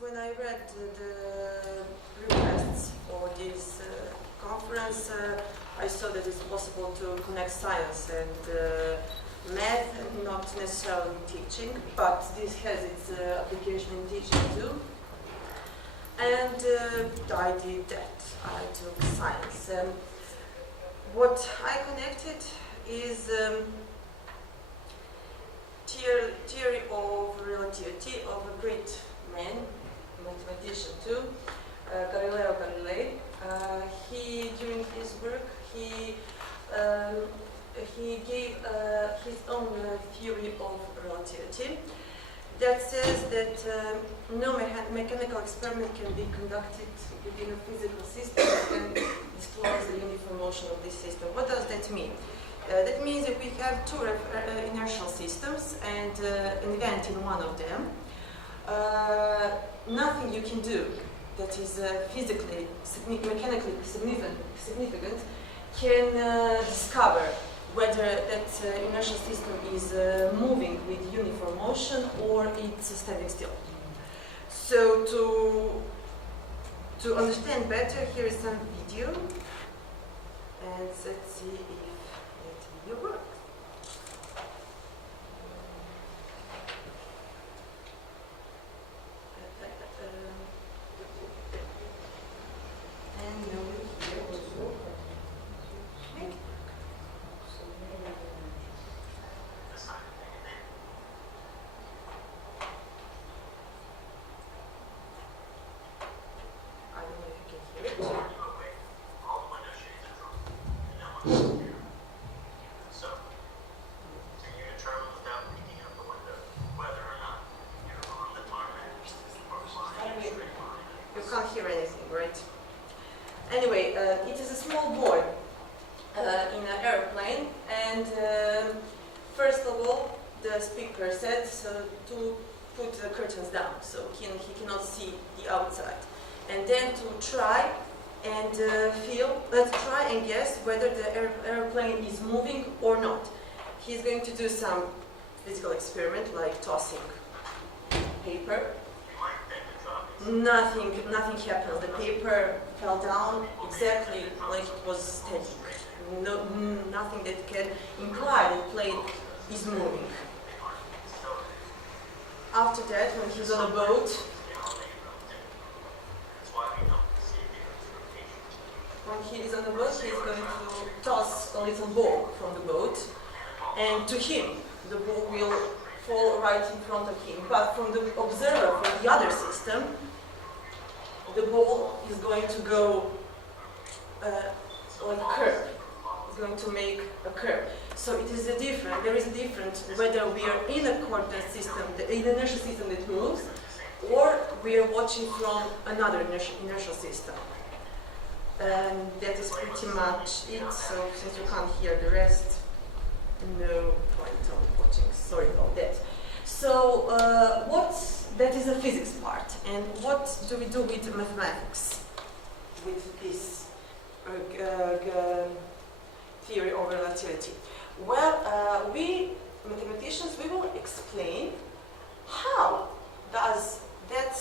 when I read the requests for this conference, I saw that it's possible to connect science and math, not necessarily teaching, but this has its application in teaching too. And I did that. I took science. What I connected is theory of relativity of a great man, mathematician too, Galileo Galilei. He, during his work, he gave his own theory of relativity that says that no mechanical experiment can be conducted within a physical system and disclose the uniform motion of this system. What does that mean? That means that we have two inertial systems and an event in one of them. Nothing you can do that is physically, mechanically significant can discover whether that inertial system is moving with uniform motion or it's standing still. So to understand better, here is some video, and let's see if that video works. Anyway, it is a small boy in an airplane, and first of all, the speaker said to put the curtains down so he cannot see the outside, and then to try and try and guess whether the airplane is moving or not. He's going to do some physical experiment like tossing paper. Nothing happened. The paper fell down exactly like it was steady. Nothing that can imply that the plane is moving. After that, when he's on a boat, he's going to toss a little ball from the boat, and to him, the ball will fall right in front of him. But from the observer from the other system, the ball is going to go like a curve. It's going to make a curve. So there is a difference whether we are in a coordinate system, an inertial system that moves, or we are watching from another inertial system. And that is pretty much it. So since you can't hear the rest, no point on watching. Sorry about that. So that is the physics part. And what do we do with mathematics, with this theory of relativity? Well, we mathematicians, we will explain how does that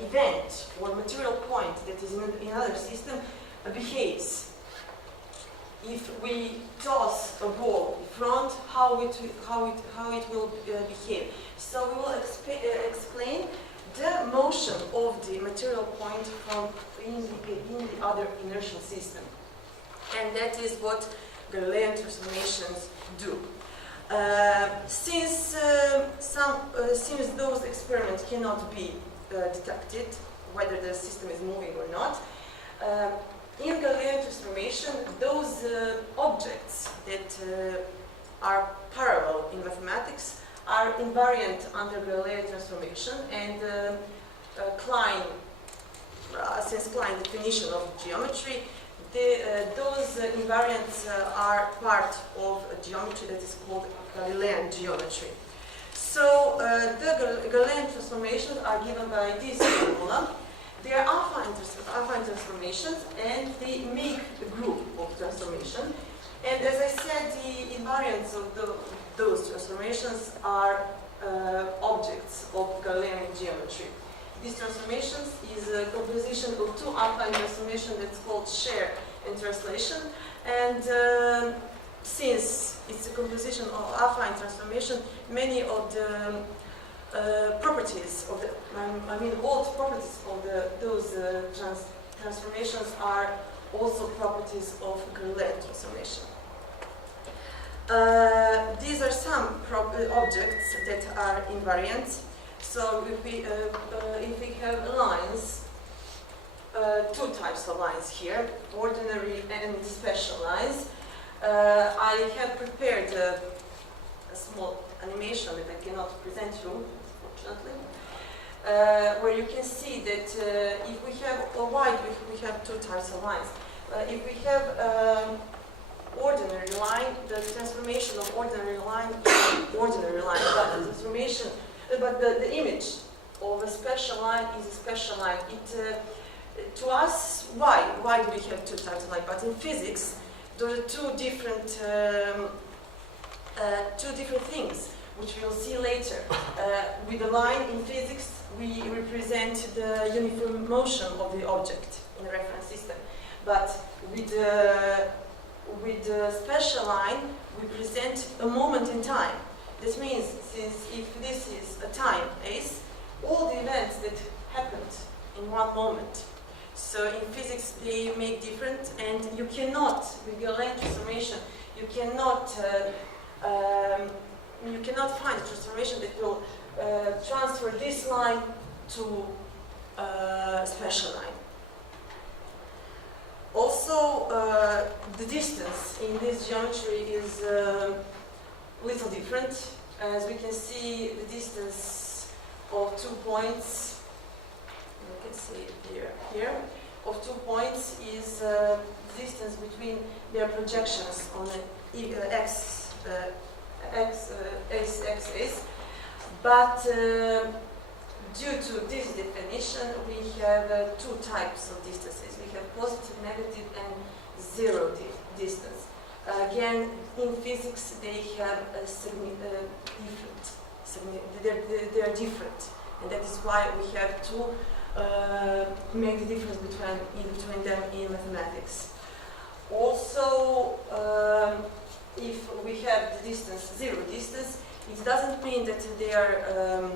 event or material point that is in another system behaves. If we toss a ball in front, how it will behave. So we will explain the motion of the material point from in the other inertial system, and that is what Gallilean transformations do. Since those experiments cannot be detected, whether the system is moving or not, in Gallilean transformation, those objects that are parallel in mathematics are invariant under Gallilean transformation, and since Klein's definition of geometry, those invariants are part of a geometry that is called Gallilean geometry. So the Gallilean transformations are given by this formula. They are affine transformations, and they make a group of transformation. And as I said, the invariants of those transformations are objects of Gallilean geometry. these transformations is a composition of two affine transformations that's called share and translation. And since it's a composition of affine transformation, many of the properties of the, all the properties of those transformations are also properties of Gallilean transformation. These are some objects that are invariant. So if we have lines, two types of lines here, ordinary and special lines. I have prepared a small animation that I cannot present you, unfortunately, where you can see that if we have a wide, we have two types of lines. If we have ordinary line, the transformation of ordinary line is ordinary line, but the transformation, but the image of a special line is a special line. To us, why do we have two types of line? But in physics, there are two different things, which we'll see later. With the line in physics, we represent the uniform motion of the object in the reference system. But with the special line, we present a moment in time. This means, since if this is a time S, all the events that happened in one moment. So in physics, they make different, and you cannot, with Gallilean transformation, you cannot find a transformation that will transfer this line to a special line. Also, the distance in this geometry is little different. As we can see, the distance of 2 points, you can see it here, of 2 points is the distance between their projections on an x-axis. But due to this definition, we have two types of distances. We have positive, negative, and zero distance. Again, in physics, they have a they are different, and that is why we have to make the difference between them in mathematics. Also, if we have the distance, zero distance, it doesn't mean that they are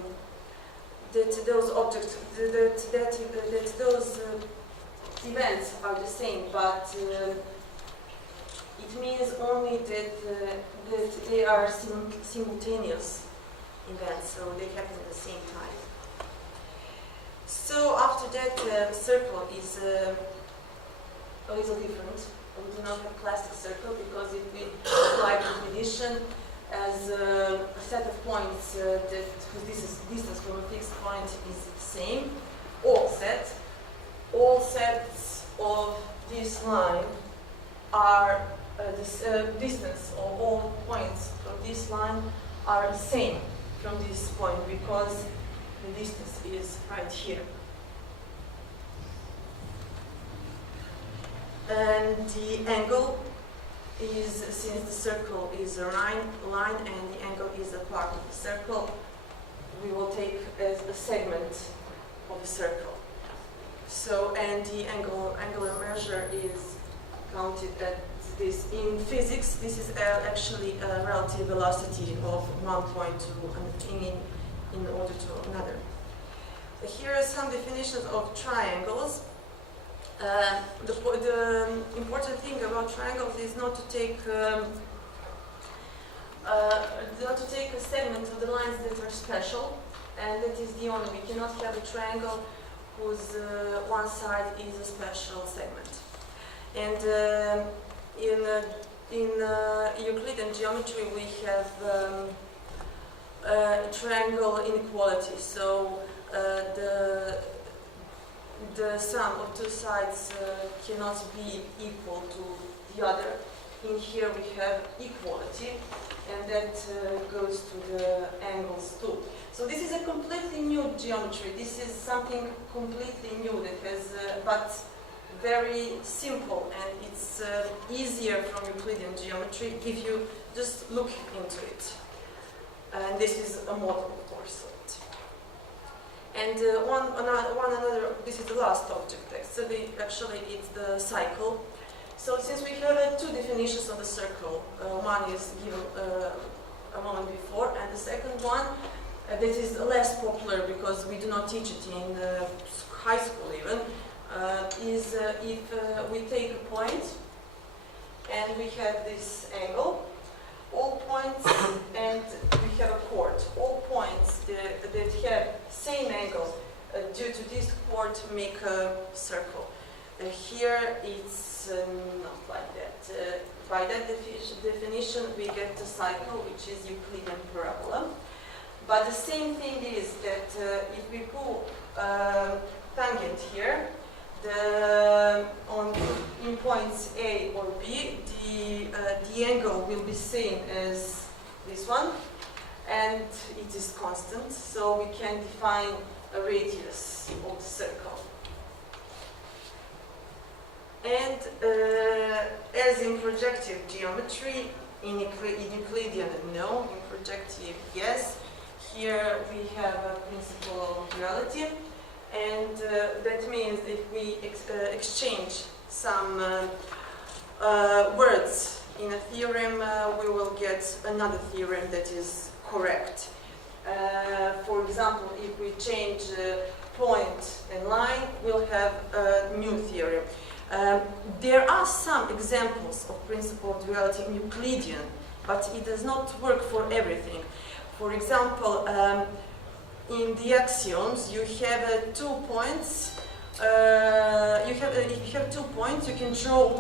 that those objects, that those events are the same, but it means only that they are simultaneous events, so they happen at the same time. So after that, circle is a little different. We do not have plastic circle because if we apply definition as a set of points whose distance from a fixed point is the same, all sets of this line are the distance of all points from this line are the same from this point because the distance is right here. And the angle is, since the circle is a line and the angle is a part of the circle, we will take as a segment of the circle. So, and the angular measure is counted at this. In physics, this is actually a relative velocity of one point to in order to another. Here are some definitions of triangles. The important thing about triangles is not to take a segment of the lines that are special, and that is the only. We cannot have a triangle whose one side is a special segment. And in Euclidean geometry, we have triangle inequality. So the sum of two sides cannot be equal to the other. In here we have equality, and that goes to the angles too. So this is a completely new geometry. This is something completely new that has, but very simple, and it's easier from Euclidean geometry if you just look into it. And this is a model, of course. And one another, this is the last object actually it's the cycle. So since we have two definitions of the circle, one is given a moment before, and the second one that is less popular because we do not teach it in high school even, is if we take a point and we have this angle, all points, and we have a chord. All points that have same angle due to this chord make a circle. Here it's not like that. By that definition we get the cycle, which is Euclidean parabola. But the same thing is that if we pull tangent here, in points A or B, the angle will be same as this one, and it is constant, so we can define a radius of the circle. And as in projective geometry, in Euclidean, no, in projective, yes. Here we have a principle of duality. And that means if we exchange some words in a theorem, we will get another theorem that is correct. For example, if we change point and line, we'll have a new theorem. There are some examples of principle of duality in Euclidean, but it does not work for everything. For example, in the axioms, you have 2 points. If you have 2 points, you can draw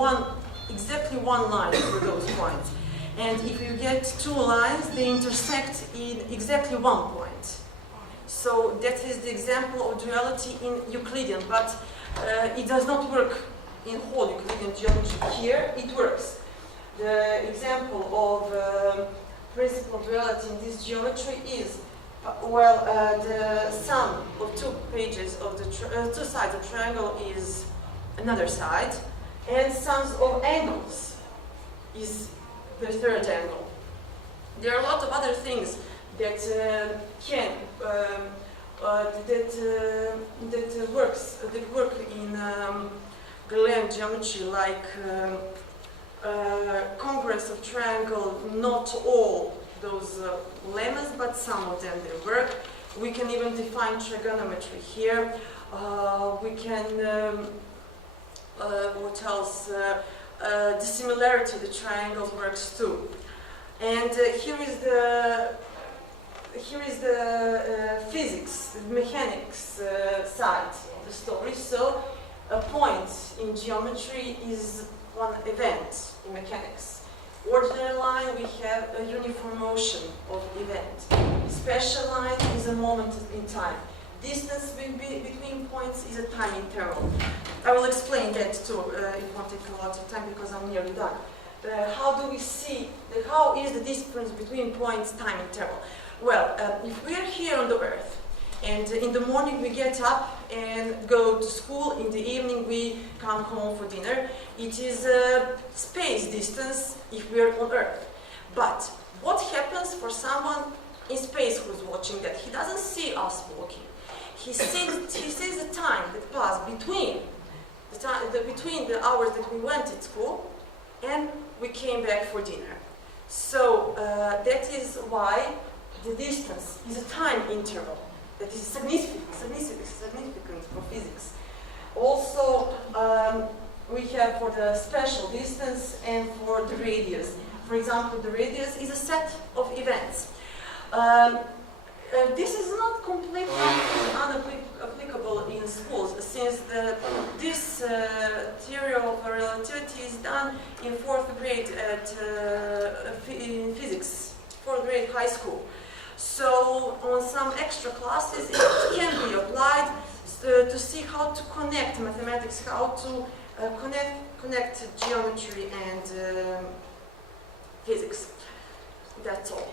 exactly one line for those points. And if you get 2 lines, they intersect in exactly 1 point. So that is the example of duality in Euclidean, but it does not work in whole Euclidean geometry. Here, it works. The example of principle of duality in this geometry is the sum of 2 pages of the 2 sides of triangle is another side, and sums of angles is the third angle. There are a lot of other things that work in Gallilean geometry, like congruence of triangle. Not all those lemmas, but some of them they work. We can even define trigonometry here. We can, what else? The similarity of the triangles works too. And here is the physics, the mechanics side of the story. So a point in geometry is one event in mechanics. Ordinary line, we have a uniform motion of event. Special line is a moment in time. Distance between points is a time interval. I will explain that too. It won't take a lot of time because I'm nearly done. How do we see, how is the distance between points time interval? Well, if we are here on the Earth, and in the morning we get up and go to school, in the evening we come home for dinner, it is a space distance if we are on Earth. But what happens for someone in space who's watching that? He doesn't see us walking. He sees the time that passed between the hours that we went to school and we came back for dinner. So that is why the distance is a time interval that is significant for physics. Also, we have for the special distance and for the radius. For example, the radius is a set of events. This is not completely unapplicable in schools, since this theory of relativity is done in 4th grade in physics, 4th grade high school. So on some extra classes it can be applied to see how to connect mathematics, how to connect geometry and physics. That's all.